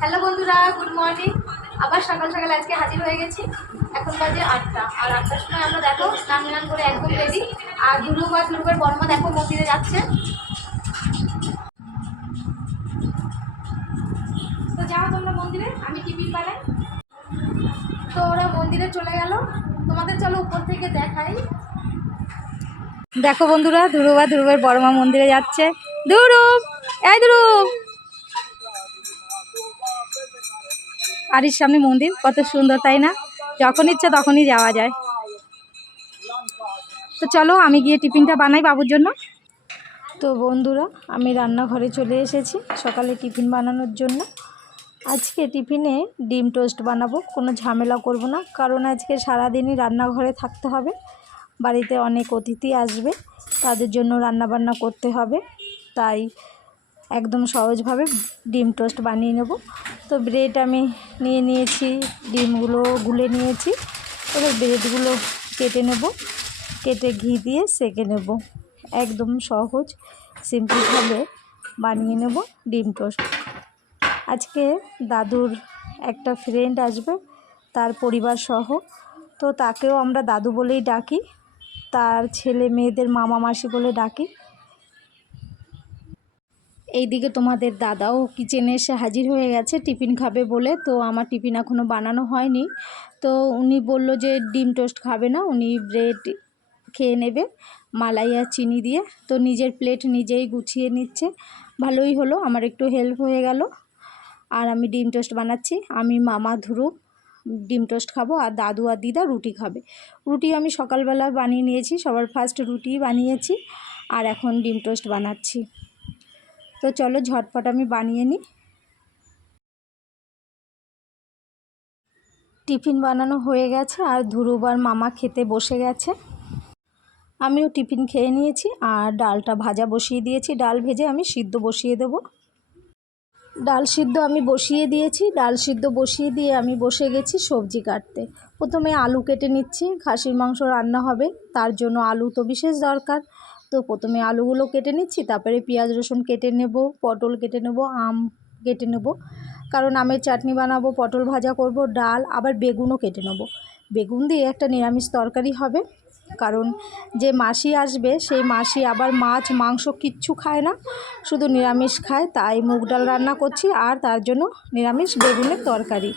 Hello বন্ধুরা good morning আবার সকাল সকাল আজকে হাজির হয়ে গেছি। এখন বাজে আটটা। আর আটটার সময় আমরা দেখো, স্নান টান করে একদম রেডি আর আর ধ্রুবের বর্মা দেখো মন্দিরে যাচ্ছে। তো যাও তোমরা মন্দিরে, আমি টিফিন বানাই তো ওরা মন্দিরে চলে গেল। তোমাদের চলো উপর থেকে দেখাই। দেখো বন্ধুরা ধ্রুব আর ধ্রুবের বড়মা মন্দিরে যাচ্ছে। ধ্রুব এই ধ্রুব বাড়ির সামনে মন্দির, কত সুন্দর, তাই না? যখন ইচ্ছা তখনই যাওয়া যায়। তো চলো, আমি গিয়ে টিফিনটা বানাই বাবুর জন্য। তো বন্ধুরা, আমি রান্নাঘরে চলে এসেছি সকালে টিফিন বানানোর জন্য। আজকে টিফিনে ডিম টোস্ট বানাবো, কোনো ঝামেলা করব না, কারণ আজকে সারাদিনই রান্নাঘরে থাকতে হবে। বাড়িতে অনেক অতিথি আসবে, তাদের জন্য রান্নাবান্না করতে হবে। তাই একদম সহজভাবে ডিম টোস্ট বানিয়ে নেব। তো ব্রেড আমি নিয়ে নিয়েছি, ডিমগুলো গুলে নিয়েছি। এবার ব্রেডগুলো কেটে নেব। কেটে ঘি দিয়ে সেঁকে নেব। একদম সহজ, সিম্পলভাবে বানিয়ে নেব ডিম টোস্ট। আজকে দাদুর একটা ফ্রেন্ড আসবে, তার পরিবার সহ। তো তাকেও আমরা দাদু বলেই ডাকি। তার ছেলে মেয়েদের মামা মাসি বলে ডাকি। এইদিকে তোমাদের দাদাও কিচেনে এসে হাজির হয়ে গেছে, টিফিন খাবে বলে। তো আমার টিফিন এখনও বানানো হয়নি। তো উনি বলল যে ডিম টোস্ট খাবে না, উনি ব্রেড খেয়ে নেবে, মালাই আর চিনি দিয়ে। তো নিজের প্লেট নিজেই গুছিয়ে নিচ্ছে। ভালোই হলো, আমার একটু হেল্প হয়ে গেল। আর আমি ডিম টোস্ট বানাচ্ছি। আমি, মামা ধ্রুব ডিম টোস্ট খাব আর দাদু আর দিদা রুটি খাবে। রুটি আমি সকালবেলা বানিয়ে নিয়েছি, সবার ফার্স্ট রুটি বানিয়েছি। আর এখন ডিম টোস্ট বানাচ্ছি। তো চলো ঝটপট আমি বানিয়ে নিই। টিফিন বানানো হয়ে গেছে আর ধ্রুব আর মামা খেতে বসে গেছে। আমিও টিফিন খেয়ে নিয়েছি আর ডালটা ভাজা বসিয়ে দিয়েছি। ডাল ভেজে আমি সিদ্ধ বসিয়ে দেব। ডাল সিদ্ধ আমি বসিয়ে দিয়েছি। ডাল সিদ্ধ বসিয়ে দিয়ে আমি বসে গেছি সবজি কাটতে। প্রথমে আলু কেটে নিচ্ছি। খাসির মাংস রান্না হবে, তার জন্য আলু তো বিশেষ দরকার। তো প্রথমে আলুগুলো কেটে নিচ্ছি, তারপরে পেঁয়াজ, রসুন কেটে নেব, পটল কেটে নেব, আম কেটে নেব। কারণ আমের চাটনি বানাবো, পটল ভাজা করব, ডাল, আবার বেগুনও কেটে নেব। বেগুন দিয়ে একটা নিরামিষ তরকারি হবে। কারণ যে মাসি আসবে, সেই মাসি আবার মাছ, মাংস কিচ্ছু খায় না, শুধু নিরামিষ খায়। তাই মুগ ডাল রান্না করছি, আর তার জন্য নিরামিষ বেগুনের তরকারি।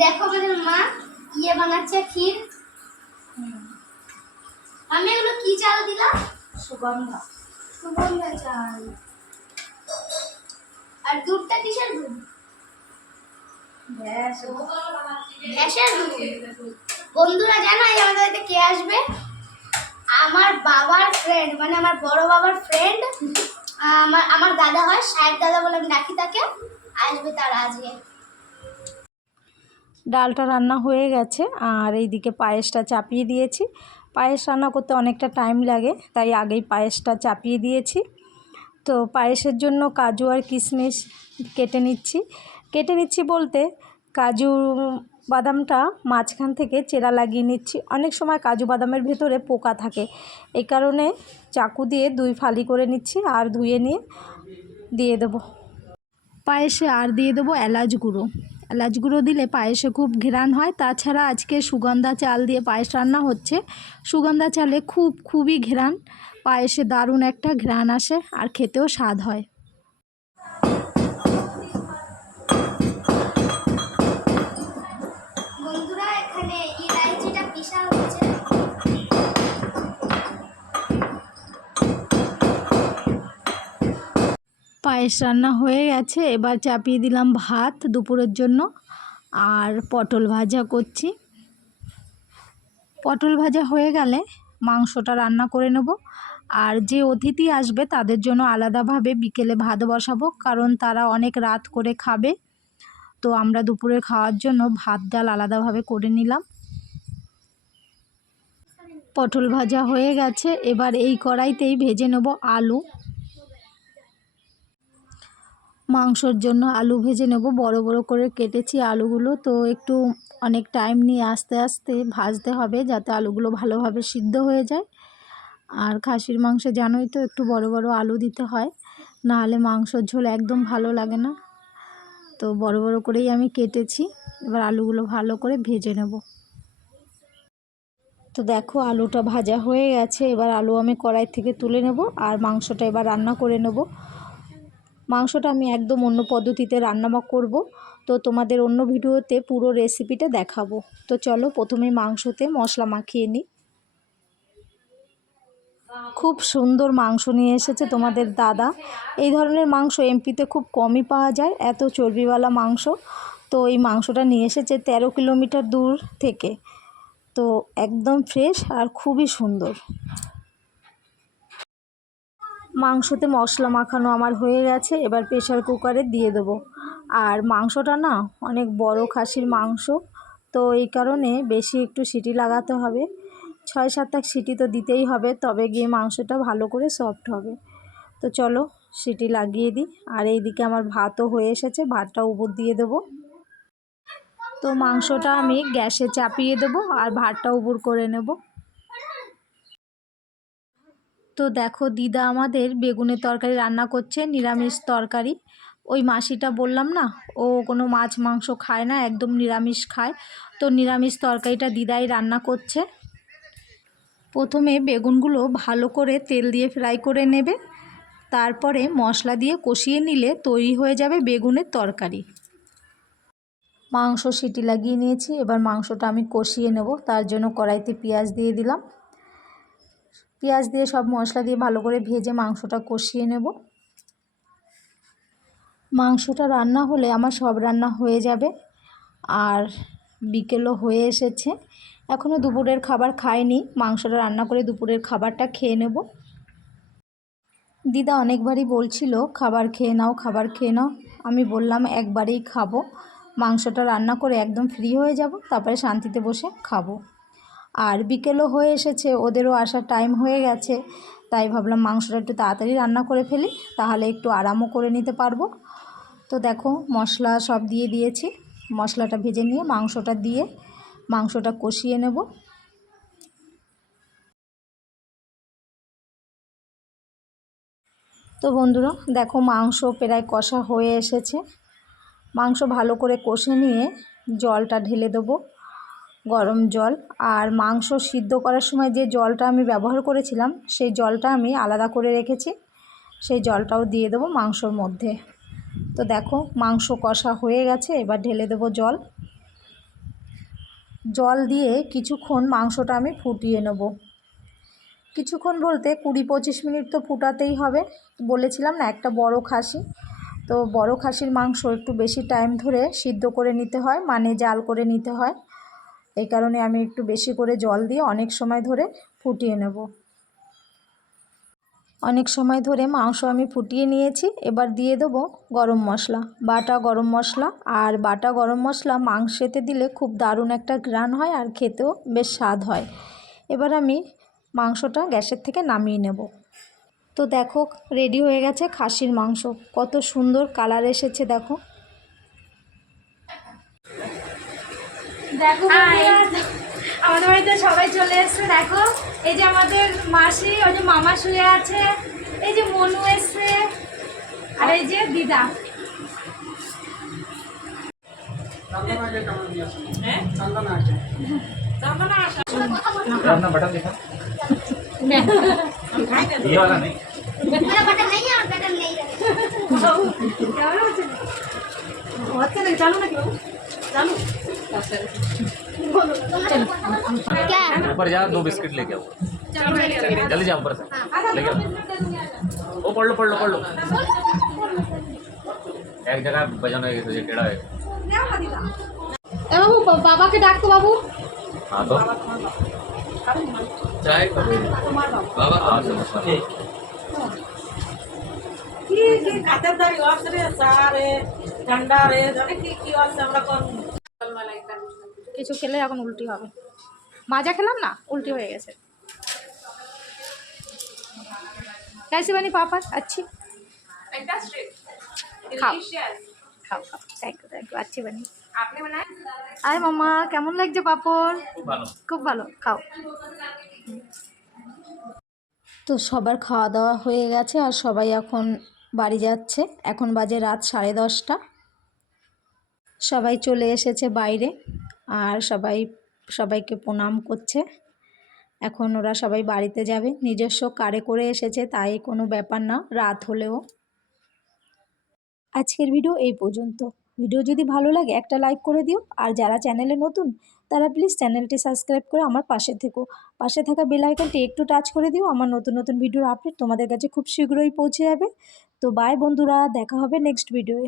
দেখো মা ইয়ে বানাচ্ছে, ক্ষীর। আমি এগুলো কি চাল দিলাম? সুগন্ধা। সুগন্ধা চাল। আর দুধটা কিসের দুধ? গ্যাসের দুধ? বন্ধুরা জানো আজ আমাদের বাড়িতে কে আসবে? আমার বাবার ফ্রেন্ড মানে আমার বড় বাবার ফ্রেন্ড আমার আমার দাদা হয় সাহেব দাদা বলে আমি ডাকি তাকে আসবে তার আজকে। ডালটা রান্না হয়ে গেছে আর এইদিকে পায়েসটা চাপিয়ে দিয়েছি। পায়েস রান্না করতে অনেকটা টাইম লাগে, তাই আগেই পায়েসটা চাপিয়ে দিয়েছি। তো পায়েসের জন্য কাজু আর কিশমিশ কেটে নিচ্ছি। কেটে নিচ্ছি বলতে কাজু বাদামটা মাঝখান থেকে চেরা লাগিয়ে নিচ্ছি। অনেক সময় কাজু বাদামের ভেতরে পোকা থাকে এই কারণে চাকু দিয়ে দুই ফালি করে নিচ্ছি আর ধুয়ে নিয়ে দিয়ে দেবো। পায়েসে আর দিয়ে দেবো এলাচ গুঁড়ো। এলাচ গুঁড়ো দিলে পায়েসে খুব ঘ্রাণ হয়। তাছাড়া আজকে সুগন্ধা চাল দিয়ে পায়েস রান্না হচ্ছে। সুগন্ধা চালে খুব, খুবই ঘ্রাণ। পায়েসে দারুণ একটা ঘ্রাণ আসে আর খেতেও স্বাদ হয়। পায়েস রান্না হয়ে গেছে। এবার চাপিয়ে দিলাম ভাত দুপুরের জন্য। আর পটল ভাজা করছি। পটল ভাজা হয়ে গেলে মাংসটা রান্না করে নেব। আর যে অতিথি আসবে তাদের জন্য আলাদাভাবে বিকেলে ভাত বসাবো, কারণ তারা অনেক রাত করে খাবে। তো আমরা দুপুরে খাওয়ার জন্য ভাত, ডাল আলাদাভাবে করে নিলাম। পটল ভাজা হয়ে গেছে। এবার এই কড়াইতেই ভেজে নেব আলু। মাংসর জন্য আলু ভেজে নেব। বড় বড় করে কেটেছি আলুগুলো। তো একটু অনেক টাইম নিয়ে আস্তে আস্তে ভাজতে হবে যাতে আলুগুলো ভালোভাবে সিদ্ধ হয়ে যায়। আর খাসির মাংসে জানোই তো, একটু বড় বড় আলু দিতে হয়। নাহলে মাংসর ঝোল একদম ভালো লাগে না। তো বড় বড় করেই আমি কেটেছি। এবার আলুগুলো ভালো করে ভেজে নেব। তো দেখো আলুটা ভাজা হয়ে গেছে। এবার আলু আমি কড়াই থেকে তুলে নেব। আর মাংসটা এবার রান্না করে নেব। মাংসটা আমি একদম অন্য পদ্ধতিতে রান্না করব। তো তোমাদের অন্য ভিডিওতে পুরো রেসিপিটা দেখাবো। তো চলো প্রথমে মাংসতে মশলা মাখিয়ে নিই। খুব সুন্দর মাংস নিয়ে এসেছে তোমাদের দাদা। এই ধরনের মাংস এমপিতে খুব কমই পাওয়া যায়, এত চর্বিওয়ালা মাংস। তো এই মাংসটা নিয়ে এসেছে তেরো কিলোমিটার দূর থেকে। তো একদম ফ্রেশ আর খুবই সুন্দর। মাংসতে মশলা মাখানো আমার হয়ে গেছে, এবার প্রেশার কুকারে দিয়ে দেবো। আর মাংসটা না অনেক বড় খাসির মাংস, তো এই কারণে বেশি একটু সিটি লাগাতে হবে। ছয় সাতটা সিটি তো দিতেই হবে, তবে গিয়ে মাংসটা ভালো করে সফট হবে। তো চলো সিটি লাগিয়ে দিই। আর এইদিকে আমার ভাতও হয়ে এসেছে, ভাতটা উপর দিয়ে দেবো। তো মাংসটা আমি গ্যাসে চাপিয়ে দেবো, আর ভাতটা উপর করে নেব। তো দেখো দিদা আমাদের বেগুনের তরকারি রান্না করছে, নিরামিষ তরকারি। ওই মাসিটা বললাম না, ও কোনো মাছ মাংস খায় না, একদম নিরামিষ খায়। তো নিরামিষ তরকারিটা দিদাই রান্না করছে। প্রথমে বেগুনগুলো ভালো করে তেল দিয়ে ফ্রাই করে নেবে, তারপরে মশলা দিয়ে কষিয়ে নিলে তৈরি হয়ে যাবে বেগুনের তরকারি। মাংস সিটি লাগিয়ে নিয়েছি, এবার মাংসটা আমি কষিয়ে নেব, তার জন্য কড়াইতে পেঁয়াজ দিয়ে দিলাম। পেঁয়াজ দিয়ে সব মশলা দিয়ে ভালো করে ভেজে মাংসটা কষিয়ে নেব। মাংসটা রান্না হলে আমার সব রান্না হয়ে যাবে আর বিকেলও হয়ে এসেছে। এখনও দুপুরের খাবার খাইনি, মাংসটা রান্না করে দুপুরের খাবারটা খেয়ে নেব। দিদা অনেকবারই বলছিল, খাবার খেয়ে নাও, খাবার খেয়ে নাও। আমি বললাম, একবারেই খাব। মাংসটা রান্না করে একদম ফ্রি হয়ে যাব, তারপরে শান্তিতে বসে খাব। আর বিকেলও হয়ে এসেছে, ওদেরও আসার টাইম হয়ে গেছে। তাই ভাবলাম মাংসটা একটু তাড়াতাড়ি রান্না করে ফেলি, তাহলে একটু আরামও করে নিতে পারব। তো দেখো, মশলা সব দিয়ে দিয়েছি। মশলাটা ভেজে নিয়ে মাংসটা দিয়ে মাংসটা কষিয়ে নেব। তো বন্ধুরা, দেখো মাংস প্রায় কষা হয়ে এসেছে। মাংস ভালো করে কষে নিয়ে জলটা ঢেলে দেবো। গরম জল আর মাংস সিদ্ধ করার সময় যে জলটা আমি ব্যবহার করেছিলাম, সেই জলটা আমি আলাদা করে রেখেছি। সেই জলটাও দিয়ে দেবো মাংসর মধ্যে। তো দেখো, মাংস কষা হয়ে গেছে, এবার ঢেলে দেবো জল। জল দিয়ে কিছুক্ষণ মাংসটা আমি ফুটিয়ে নেব। কিছুক্ষণ বলতে কুড়ি পঁচিশ মিনিট তো ফুটাতেই হবে। বলেছিলাম না, একটা বড় খাসি। তো বড় খাসির মাংস একটু বেশি টাইম ধরে সিদ্ধ করে নিতে হয় মানে জাল করে নিতে হয়। এই কারণে আমি একটু বেশি করে জল দিয়ে অনেক সময় ধরে ফুটিয়ে নেব। অনেক সময় ধরে মাংস আমি ফুটিয়ে নিয়েছি, এবার দিয়ে দেবো গরম মশলা। বাটা গরম মশলা আর বাটা গরম মশলা মাংসেতে দিলে খুব দারুণ একটা গ্রান হয় আর খেতেও বেশ স্বাদ হয়। এবার আমি মাংসটা গ্যাসের থেকে নামিয়ে নেব। তো দেখো, রেডি হয়ে গেছে খাসির মাংস। কত সুন্দর কালার এসেছে দেখো। দেখো আমাদের বাড়িতে সবাই চলে এসছে দেখো এই যে আমাদের মাসি ওই যে মামা শুয়ে আছে এই যে মনু এসছে আর এই যে দিদা अपना बटन दिखा ये वाला नहीं मेरा बटन नहीं है और बटन नहीं है क्या चलो। ऊपर जा दो बिस्किट लेके आओ। जल्दी जाओ ऊपर से। लेके आओ। वो पढ़ लो पढ़ लो पढ़ लो। एक जगह बजाना है तुझे केड़ा है। ए बाबू बाबा के डाक तो बाबू। हाँ तो। चाय कर बाबा आ हाँ समझ अच्छा। की की खातरदारी और सारे ठंडा रहे जाने की की और सब কিছু খেলে এখন উল্টি হবে মাজা খেলাম না উল্টি হয়ে গেছে कैसी बनी पापड़ अच्छी খাও খাও খাও থ্যাংক ইউ থ্যাংক ইউ अच्छी बनी আপনি বানায় আয় মামা কেমন লাগছে পাপড় खूब भालो খুব ভালো খাও তো সবার খাওয়া দাওয়া হয়ে গেছে আর সবাই এখন বাড়ি যাচ্ছে এখন বাজে রাত সাড়ে দশটা সবাই চলে এসেছে বাইরে আর সবাই, সবাইকে প্রণাম করছে। এখন ওরা সবাই বাড়িতে যাবে। নিজস্ব কারে করে এসেছে, তাই কোনো ব্যাপার না, রাত হলেও। আজকের ভিডিও এই পর্যন্ত। ভিডিও যদি ভালো লাগে, একটা লাইক করে দিও। আর যারা চ্যানেলে নতুন, তারা প্লিজ চ্যানেলটি সাবস্ক্রাইব করে আমার পাশে থেকো। পাশে থাকা বেল আইকনটি একটু টাচ করে দিও। আমার নতুন নতুন ভিডিওর আপডেট তোমাদের কাছে খুব শীঘ্রই পৌঁছে যাবে। তো বাই বন্ধুরা, দেখা হবে নেক্সট ভিডিওয়ে